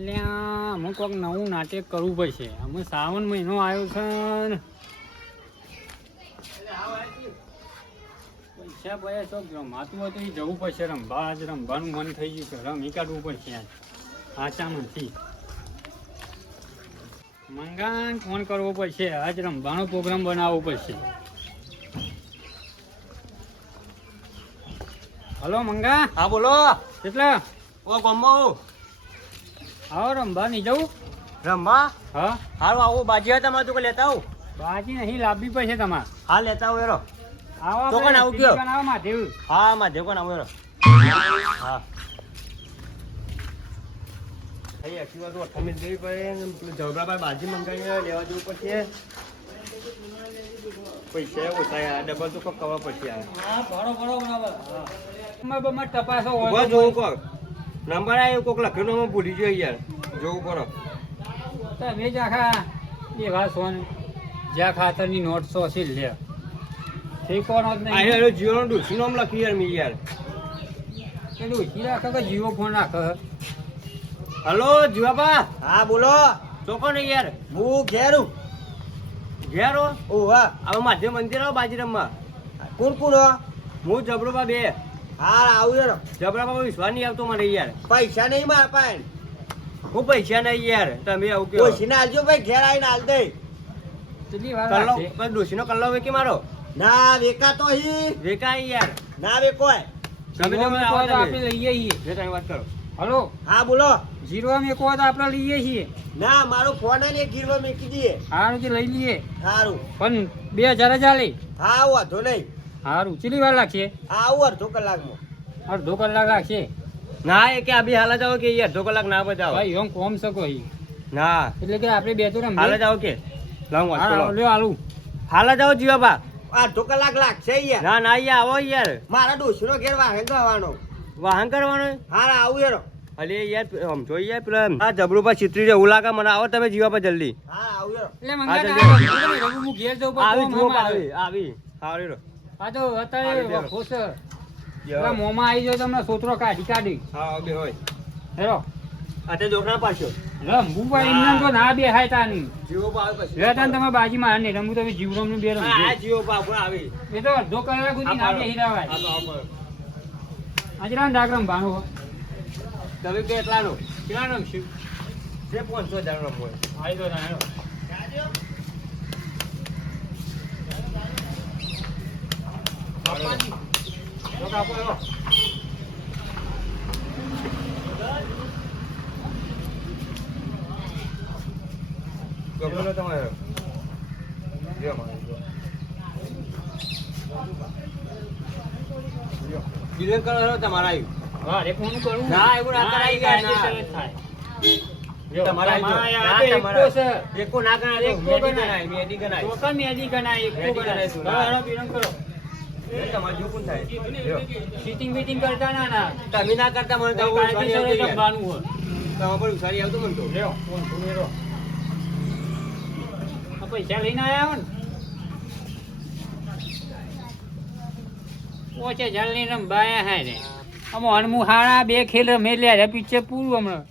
અલ્યા અમુક કોઈક નવું નાટક કરવું પડશે. અમે શ્રાવણ મહિનો આવ્યો છે ને. પૈસા પૈસા તો રમાતું હતું એ જવું પડશે. રમવા આજ રમવાનું મન થઈ ગયું છે. રમી કાઢવું પડશે આજ. આચામાંથી મંગાન ફોન કરવો પડશે. આજ રમવાનો પ્રોગ્રામ બનાવવો પડશે. હલો મંગા. હા બોલો. કેટલા? ઓ ગમો. આવો રમવા નહીં જવું? રમવા હા. હારું આવું બાજી હતા તમારે તું લેતા આવું? બાજી નહીં લાવવી પડશે તમારે. હા લેતા આવું એરો આવો તો કોણ આવું ટીવી કયો? માધેવ હા માં કોણ આવું એરો હા. ભાઈ આખી વાત અઠમી દેવી પડે ઝઘડાભાઈ બાજી મંગાવી લેવા જવું પડશે. પૈસા ઓછા યાર ડબલ તો કરવા પડશે હા ભરો ભરો બરાબર. હા. તમારે બમાર તપાસો હોય જોવું કોક. નંબર આવ્યો કોક લખેલો હું ભૂલી ગયો યાર. જોવું પડો. તમે જ આખા એવા સોન. જ્યાં ખાતરની નોટ સો છે લે. શીખવાનો જ આ નહીં? યાર જીઓનો ડુસી નામ લખી યાર મી યાર. પેલું ઉછી રાખે કે જીઓ ફોન રાખે? હલો જીવાબા હા બોલો. ચોકો ને યાર? હું ઘેરું ઘેરો હો? ઓહા હવે માધ્ય મંદિર આવો બાજીરામમાં? કોણ કોણ હો? હું જબરોબા બે. હા આવજો યાર જબરાબા વિશ્વાસ નહીં આવતો મને યાર. પૈસા નહીં મારા પાસે. હું પૈસા નહીં યાર. તમે આવું કહો. ઓછી ના આલજો ભાઈ ઘેર આવીને આલ દે. કેટલી વાર કલ્લો લાગશે? ડોશીનો કલ્લો વેકી મારો. ના વેકા તો હી. વેકાય યાર. ના વેકોય તમે તમે આવો તો આપણે લઈએ છીએ. જે તમે વાત કરો. હલો? હા બોલો. જીરો મેકો તો આપણે લઈએ છીએ. ના મારો ફોન ને ગીરવા મૂકી દઈએ. સારું છે લઈ લઈએ. સારું પણ બે હજાર જ આલે હા વાંધો નહીં. સારું ચીલી વાર લાગશે? હા આવું અડધો કલાકમાં. અડધો કલાક લાગશે? ના એ કે અભી હાલ જાઓ કે યાર અડધો કલાક ના બજાવો. ભાઈ એમ કોમ શકો એ. ના. એટલે કે આપણે બે તો હાલ જાઓ કે? લાવ લ્યો આલુ હાલ જાઓ જીવાબા અડધો કલાક લાગશે યાર ના ના યાર આવો યાર. મારા ડોસીનો ઘેર વાહન કરવાનો વાહન કરવાનો? હા આવું યાર અલે યાર સમજો યાર પેલા આ જબરું પર ચિત્રી ઉલાકા મને. આવો તમે જીવાબા જલ્દી. હા આવું યાર એટલે મંગા જલ્દી. હું ઘેર જાઉં આવી આમાં આવે. આવી હારી. આ તો અત્યારે. વખો છે. પેલા મોંમાં આવી જાય તમને સોતરો કાઢી કાઢી. હા બે હોય. હેરો આ તે પાછો રમવું ભાઈ એમને તો ના બેહાય તાની. જીવો પાવ પછી રે તાન તમે બાજી માં નહીં રમવું તમે જીવનું બે આ જીવો પાવ પણ આવી. એ તો અડધો કલાક ગુદી ના બેહી રહેવાય. આ તો આવો આજે રામ ડાક રમવાનું તમે કેટલાનો કેટલા રમશું? જે પાંચસો હજાર રમવો હોય. આઈ તો ના હેરો તો કાપો હેરો. ગમેલો તમારે. બીજું કરો છો આવ્યું હા રે કોનું કરું ના, એવું ના કરાય. જ થાય તમારે તમારે ના, તમારે. ગણાય તો ગણાય. ગણાય, ગણાય. કરો. સીટિંગ બીટિંગ કરતા ના ના. તમે ના કરતા મને તો હોય. તમારે પણ ઉછાળી આવતું મને તો. લ્યો, પૈસા લઈને આયા હો ને. ઓછે જલની ની રંબાયા હે રે. અમો હનમુ હાણા બે ખેલ રમેલ્યા છે રે પિક્ચર પૂરું હમણાં.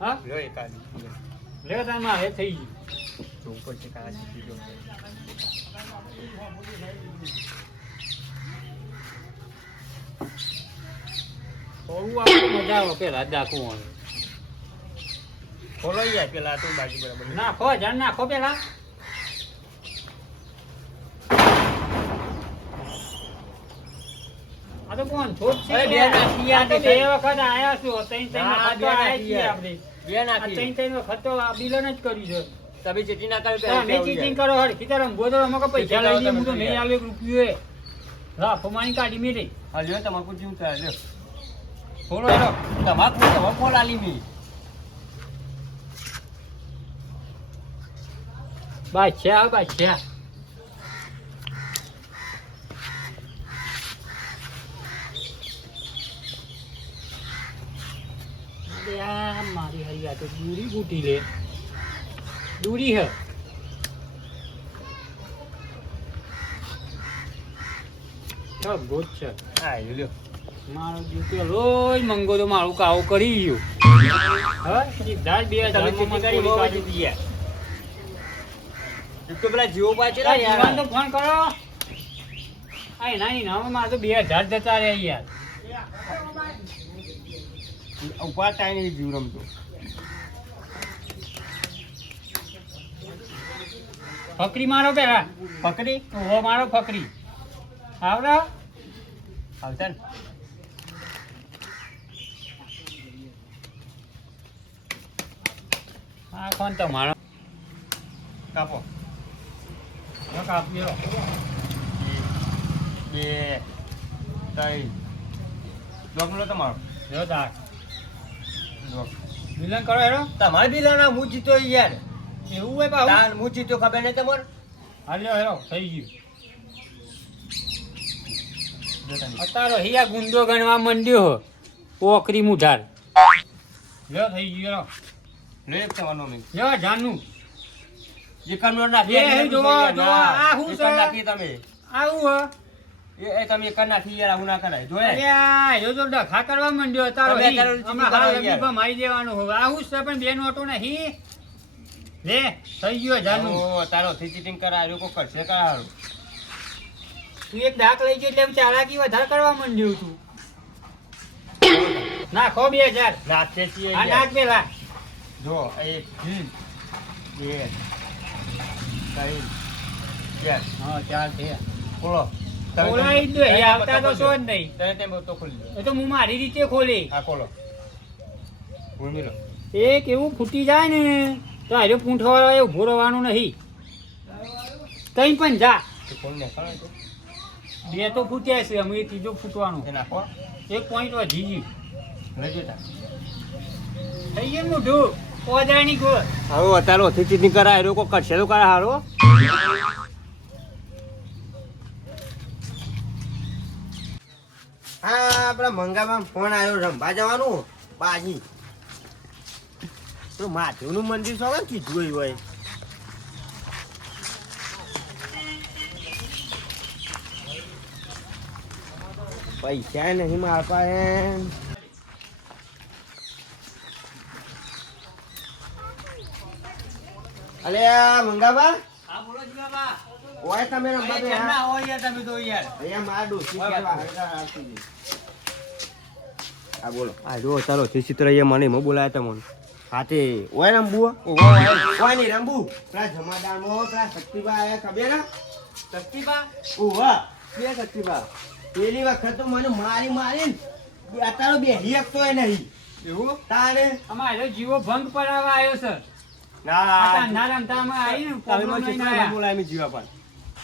હા લ્યો એકાદ. હે થઈ ગયું. નાખો જાણ નાખો પેલા આ તો કોણ છે? બે વખત આયા છો. ત્રણ ત્રણ વખત આયા છીએ આપણે. બે નાખી ત્રણ ત્રણ વખત તો આ બિલન જ કર્યું છે. તમે ચેટી ના કરો તમે ચીટિંગ કરો હર ખીતા રમવો તો રમો પૈસા લઈ લે હું તો નહીં આવે રૂપિયો એ રા ફમાણી કાઢી મેલી હા લ્યો તમાકુ જીવ થાય લ્યો. થોડો હેરો તમાકુ તો કોલ આલી મી. બાય છે આ અરે છે મારી હરિયા તો દૂરી બૂટી લે. દૂરી હે સબ છે હા લ્યો મારો જીવ પેલો મંગો તો મારું કાવો કરી ગયો. હા સીધા બે તમે ચીટી કરી બહુ પાડી. ગયા તો પેલા જીવો પાછળ આ તો ફોન કરો. આ એના ઇનામમાં મારે તો બે હજાર જતા રહ્યા યાર. થાય નહીં જીવ રમતો. ફકરી મારો પેલા ફકરી? ઊભો મારો ફકરી. આવડો? આવતા ને. આ કોણ તો મારો? કાપો. કાપી. બે ત્રણ. ડોકલો તમારો? જો તાર. બિલન મિલન કરો એનો તમારે બી લેવાના હું જીતો યાર. એવું હોય પાછું તાન મૂછી તો ખબર નહીં તમાર? હાલ્યો હેરો થઈ ગયું. અતારો હિયા ગુંદો ગણવા મંડ્યો ઓકરી મુઢાર લ્યો થઈ ગયું લે એક તવાનો મે લ્યો જાનુ. મિનિટ નાખી એ, જોવો, જોવો, આ હું છે? નાખી તમે. આવું હે. એ એ તમે એકાદ નાખી યાર હું ના કરાય. જો અરે યો તો ડખા કરવા મંડ્યો તારો હમણાં કરો હાલ યાર. લગીમાં મારી દેવાનું હવે આવું છે પણ બે નોટો નહીં. લે થઈ ગયો જાનું. ઓ, તારો થીચીટિંગ કરા કોઈ કરશે કરાયું તું એક દાખ લઈ ગયો એટલે ચાલાકી વધારે કરવા માંડ્યો તું. નાખો બે હજાર. નાખીએ છીએ આ. નાખ પેલા. જો એક હમ. બે ત્રણ ચાર. હા ચાલ છે. ખોલો. તમે- ખોલાવી જ દો, એ આવતા તો. છો જ નહીં. તમે તેમ તો ખોલી દો. એ તો હું મારી રીતે ખોલી. હા ખોલો. એક એવું ફૂટી જાય ને. તો હારે પૂંઠવાળો એ ઊભો રહેવાનું નહીં. તઈ પણ જા. બે તો ફૂટ્યા છે અમે ત્રીજો ફૂટવાનો. નાખો. એક પોઈન્ટ વધી ગયું. થઈ ગયું મોઢું. પોદરાની ગોળ. હવે અત્યારે ઓથી ચીટિંગ કરાય એ લોકો કરશે તો કરે હારો હા આપણા મંગામાં ફોન આવ્યો રંભા જવાનું? બાજી. તો મહાદેવનું મંદિર છો ને કીધું હોય. પૈસા નહીં મારા પાસે. અલે આ મંગાબા હા બોલો જી ઓય તમે રંભા બે ના હોય તમે તો યાર. અહીંયા મારા ડોસી ઓય કહેવા બાપુ. હરખા આવતી હતી. હા બોલો. આ જો ચાલો થી ચિત્ર એ મને એમાં બોલાયા તમને હા તે ઓય રંબુ ઓય નહીં રંબુ? પેલા જમાદારમાં પેલા શક્તિબા આયા ખબર? શક્તિબા? ઓવા બે શક્તિબા. પેલી વખત તો મને મારી મારી અત્યારે બેહી શકતો નહીં. એવું? તારે? અમારો જીવો ભંગ પડાવવા આવ્યો છે. ના ના રમતામાં આયા. બોલાય મેં જીવા પણ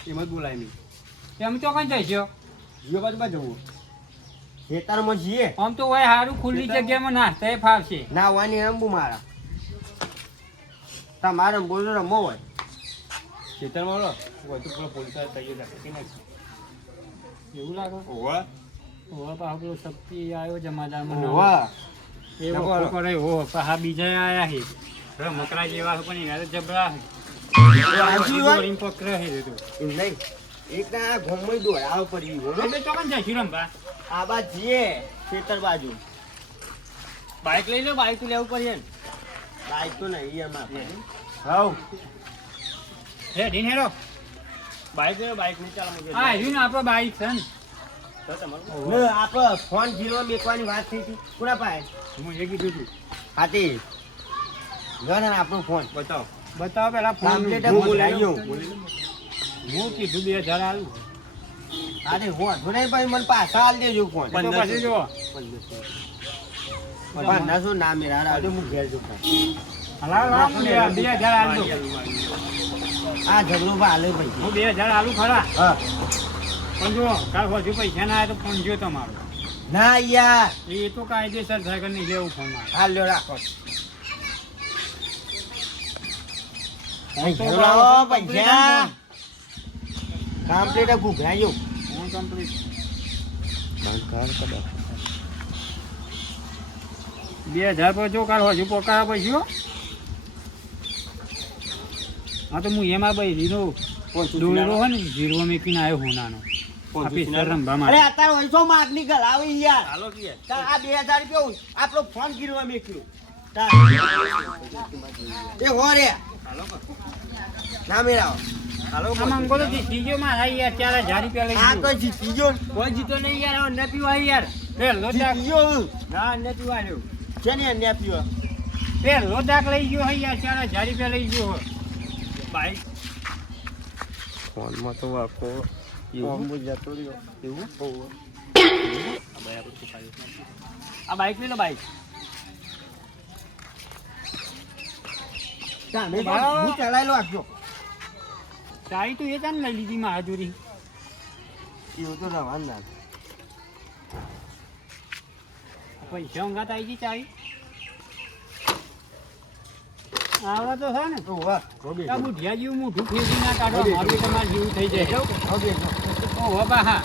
એમ જ બોલાય મેં. તેમ તો કઈ જઈશો જીવા? બાજુ જવું. ખેતરમાં જઈએ આમ તો હોય સારું ખુલ્લી જગ્યામાં નાસ્તા ફાવશે ના હોય નહીં રંબુ મારા. તમારે તો રમવો હોય. ખેતરમાં બોલો હોય તો પેલો પોલીસ તૈયાર રાખી એવું લાગે? ઓહો ઓવા પાછો પેલો શક્તિ આવ્યો જમાદારમાં ઓવા એવો જબરો. કરે હો પાછા બીજા આયા છે. રમકડા જેવા પણ એના તો જબરા છે. હાચી વાત? દોરીને પકડે છે તો. નહીં. એક ના દોડાવ પડી જઈશું રમવા? આ જીએ જઈએ ખેતર બાજુ. બાઇક લઈ લો બાઇક લેવું પડે ને. બાઈક તો નહીં એમાં હવ. રેડી હેરો. બાઇક લઈ લો બાઇક નહીં ચાલો મુજે આ આવ્યું ને આપણો બાઈક છે ને. આપણે ફોન જીરો બેકવાની વાત થઈ હતી. કોના પાસે? હું એ કીધું હતું હાથી. ગણ ને આપણો ફોન બતાવો. બતાવો પેલા ફોન હું. હું કીધું બે હજાર આલું. ફોન જો નહીં ભાઈ મને પાછા આલ દેજો ફોન. પછી જો પંદરસો ના મેરા આજે હું ઘેર જો હું બે હજાર આલું આ ઝઘડો ભાલે ભાઈ. હું બે હજાર આલુ ખરા? હા. પણ જો કાલ હજુ પૈસા ના આવે તો ફોન જો તમારો. ના યાર. એ તો કાયદેસર થાયની લેવું ફોન હાલ લ્યો રાખો. પૈસા. કમ્પ્લીટ ઘૂઘરાયો ફોન complete. બે હજાર પર જો કાલ હજુ પોકાર પછી હા. તો હું એમાં ભાઈ રીનો દોડેલો હોય ને જીરવો મેકીને આવ્યો હું રૂપિયા આપણો ફોન ગીરવા મેક્યો. એ હો રે. ના મેળાવો. આ મંગોલો જીતીજો મારા યાર ચાર હજાર રૂપિયા લઈ આ ગયો. તો કોઈ જીતો નહીં યાર હવે ન પીવાય યાર. એ ના ન પીવાય છે ને પીવો પેલો દાગ લઈ ગયો હે યાર ચાર હજાર રૂપિયા લઈ ગયો. બાઈક ફોનમાં તો આખો ફોન જતો રહ્યો. એવું? આ બાઈક લઈ લો બાઈક. તમે. હું આપજો ચાવી તો એ ચાને લઈ લીધી મારા જોડી એવું તો રવાન ના પૈસા ઊંઘા આવી ગઈ ચાવી. આવડે તો છે ને. તો આ બુઢિયા જેવું મોઢું ફેરી ના કાઢો મારું તમારે જેવું થઈ જાય. ઓ બાબા હા.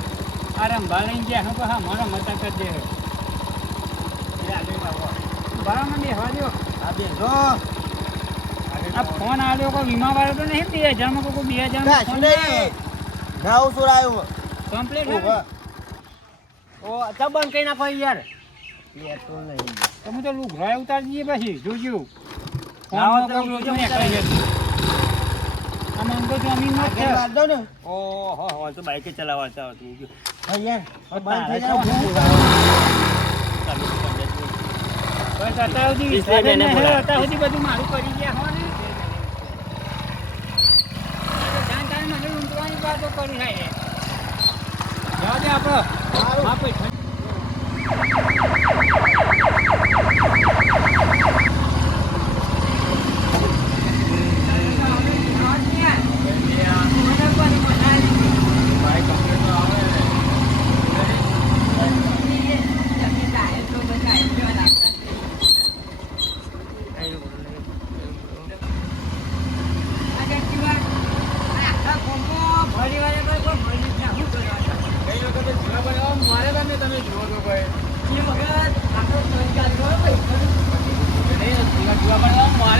આરામ લઈને ગયા હો બાહા મારા મતા કરી દે બરાબર હા દો આ બેસો આ ફોન આવ્યો કોઈ વીમા વાળો તો નહીં બે હજારમાં કોઈ બે હજારમાં ફોન નાવ સોરાયો કમ્પ્લેટ ઓ ચા બંધ કરી નાખો યાર. લેતો નહીં. તમે તો લુઘરાય ઉતારી દઈએ પછી જોજો. કોઈ. આ મંગો જમીનમાં છે. ને? ઓહો હો તો બાઈક ચલાવવા ચાલો તું. હા યાર. હવે બંધ થઈ જાય. બસ અત્યાર સુધી. અત્યાર બધું મારું કરી ગયા હો ને જાણ તાણ મને ઊંઘવાની વાતો કરી છે. જવા દે આપણો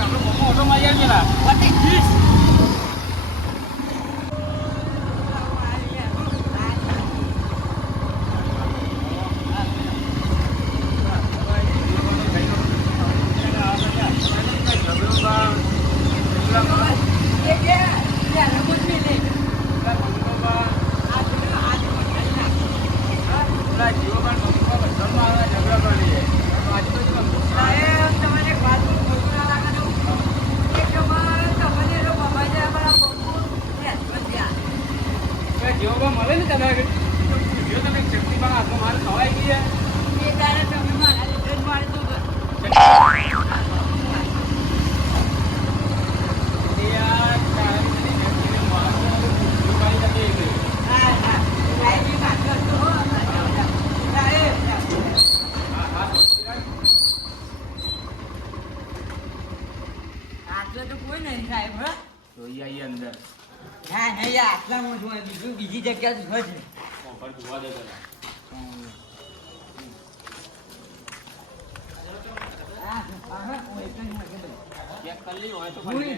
આપણે ઓટો મારી આવી ગયેલા.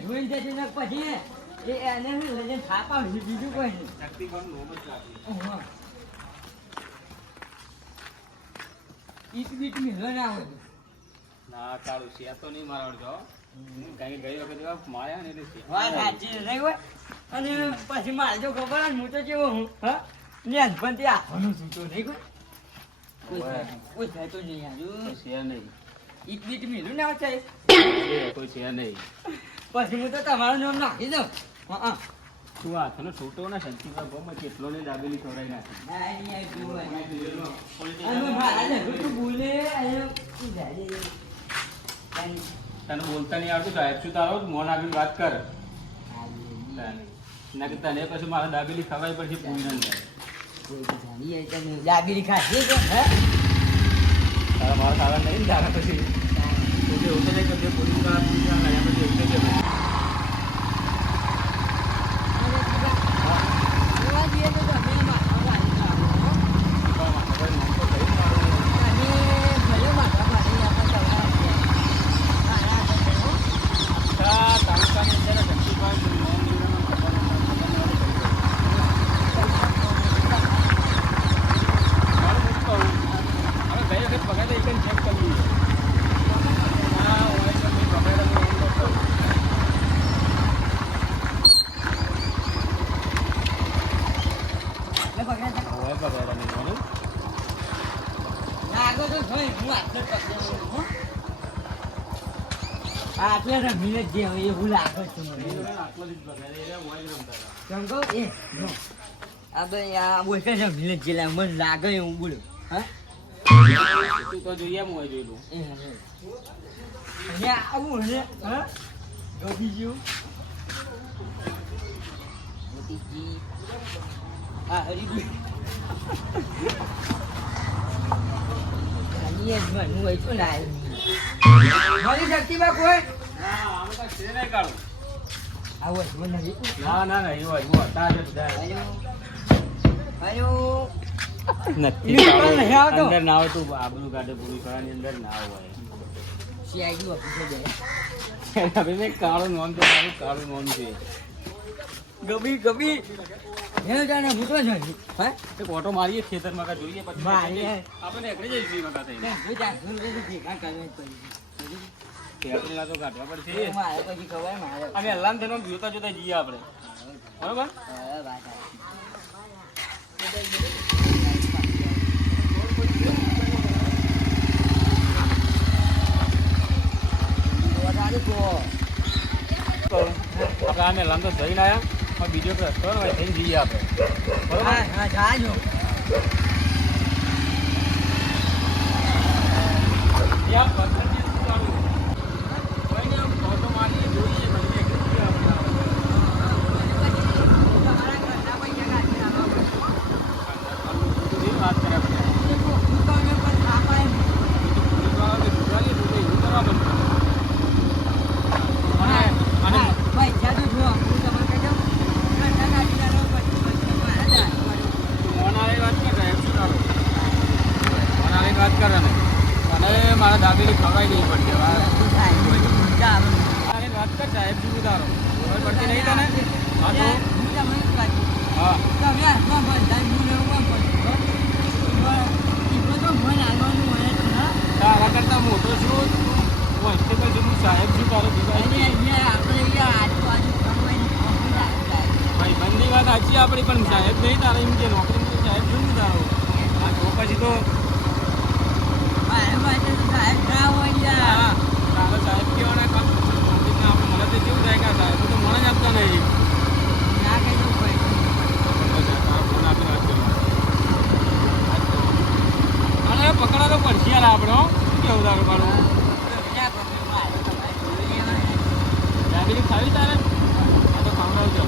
બીજી જગ્યા જ બીજું કોઈ ઈટ બીટ મિલો ના તારું છે તો નહીં મારવડતો. કારણ કઈ ગઈ વખતે માર્યા ને એટલે સાચી નહીં હોય? અને પછી મારે જો ખબર હું તો કેવો હું હા? નાનપણથી આપવાનું છું તો નહીં કોઈ? કોઈ થાય- કોઈ થાય તો નહીં આજુ છે નહીં. ઈટ બીટ મિલું ના થાય કોઈ છે નહીં. પછી હું તો તમારું નામ નાખી દઉં. હા તું તું હાથનો છૂટો ને શક્તિમાં ગમે કેટલો ને દાબેલી ખવડાવી નાખી? તું તું તને બોલતા નહીં આવડતું સાહેબ શું તારો? મોન આપીને વાત કર. નહીં. તને પછી મારે દાબેલી ખવાય પડશે પૂરી ના દાબેલી ખાધી છે હે? તારા મારા ખાવા નહીં તારા પછી? કરજે પૂરી ખરાબ પૂરી ના આટલે જે હોય એવું લાગે છે મને કહું? એ, આ બે આ બોલશે છે રમીને જ લાગે. મને લાગે એવું બોલો. હા? તું તો જોઈએ એ. અહીંયા આવું હા ગમી ગયું મોતીજી હા હરી બનવું હોય તો લાય મારી શક્તિમાં કોઈ ના તો બધા. અંદર ના હોય તું આબરૂ કાઢે પૂરી કરવાની અંદર ના હોય કાળું નોમ છે મારું કાળું છે એને જાણે તો હા એક ઓટો મારીએ ખેતરમાં કાં જોઈએ પછી આપણે એકડી જઈશું બધું ભેગા કરવા પડી ખેતરના તો કાઢવા પડશે. મારે પછી ખબર મારે અમે હલ્લામ તેનો જોતા જોતા જઈએ આપણે. બરોબર? આપણે આમે હલ્લામ જઈને આવ્યા બીજો રસ્તો થઈને જઈએ આપણે. બરોબર? હા હા જાજો ત્યાં પથ્થર જે શું કાઢું? કોઈને આમ ઓટો મારીએ જોઈએ પછી એકડી જઈએ આપણે. એ વાત કરે આપણે. પોલીસવાળા કે ગુજરાતી બોલે એવું કરવા માંડ્યા. અને- અને મોનાળી વાત કર સાહેબ શું તારું? મોનાળી વાત કર અને મને મારા દાદીની ખવડાવી દેવી પડશે મારે વાત કર સાહેબ શું તારો ખબર પડતી નહીં તને? હા તો? હા. તારા કરતા મોટો છું કોન્સ્ટેબલ છું સાહેબ છું તારો ભાઈ બંધી વાત સાચી આપણી પણ સાહેબ નહીં તારે એમ કે નોકરી સાહેબ છું ને તારો. હા તો પછી તો હા તારો સાહેબ કેવાના તો કેવું થાય હતા તો મને જ આપતા નહીં. અને પકડા તો પડશે યાર આપણે કેવું તારું મારું? દાબેલી ખાવી તારે? આ તો ખવડાવજો.